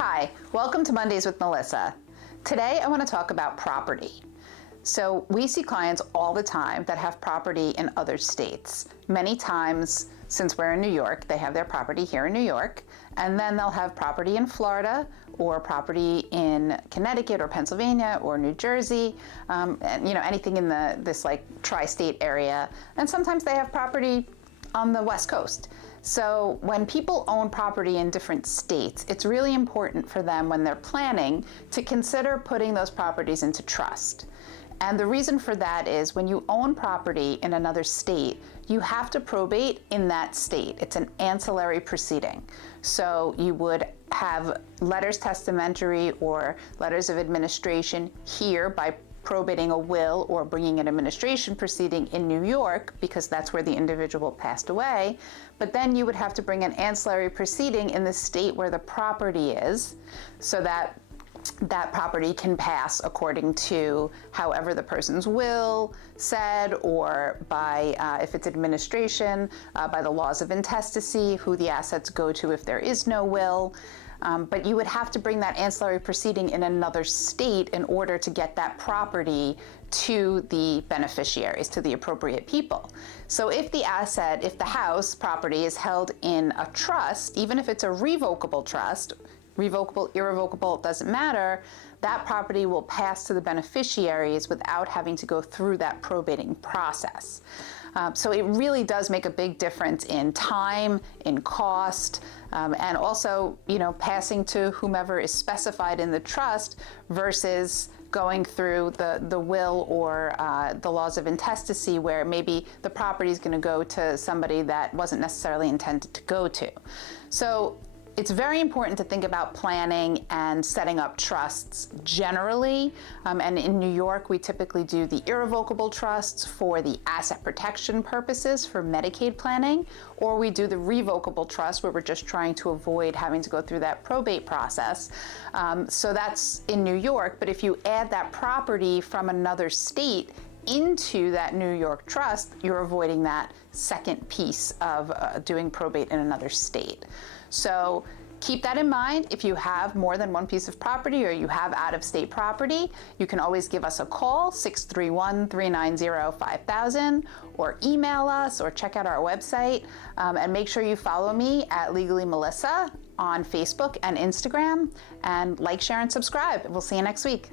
Hi, welcome to Mondays with Melissa. Today I want to talk about property. So we see clients all the time that have property in other states. Many times, since we're in New York, they have their property here in New York, and then they'll have property in Florida or property in Connecticut or Pennsylvania or New Jersey, and anything in this like tri-state area. And sometimes they have property on the West Coast. So when people own property in different states, it's really important for them when they're planning to consider putting those properties into trust. And the reason for that is when you own property in another state, you have to probate in that state. It's an ancillary proceeding. So you would have letters testamentary or letters of administration here by probating a will or bringing an administration proceeding in New York, because that's where the individual passed away. But then you would have to bring an ancillary proceeding in the state where the property is, so that that property can pass according to however the person's will said, or by, if it's administration, by the laws of intestacy, who the assets go to if there is no will. But you would have to bring that ancillary proceeding in another state in order to get that property to the beneficiaries, to the appropriate people. So if the asset, if the house property is held in a trust, even if it's a revocable trust, revocable, irrevocable, it doesn't matter, that property will pass to the beneficiaries without having to go through that probating process. So it really does make a big difference in time, in cost, and also, passing to whomever is specified in the trust versus going through the will or the laws of intestacy, where maybe the property is going to go to somebody that wasn't necessarily intended to go to. So it's very important to think about planning and setting up trusts generally. And in New York, we typically do the irrevocable trusts for the asset protection purposes for Medicaid planning, or we do the revocable trust where we're just trying to avoid having to go through that probate process. So that's in New York, but if you add that property from another state into that New York trust, you're avoiding that second piece of doing probate in another state. So keep that in mind. If you have more than one piece of property or you have out-of-state property, you can always give us a call, 631-390-5000, or email us or check out our website. And make sure you follow me at Legally Melissa on Facebook and Instagram, and like, share, and subscribe. We'll see you next week.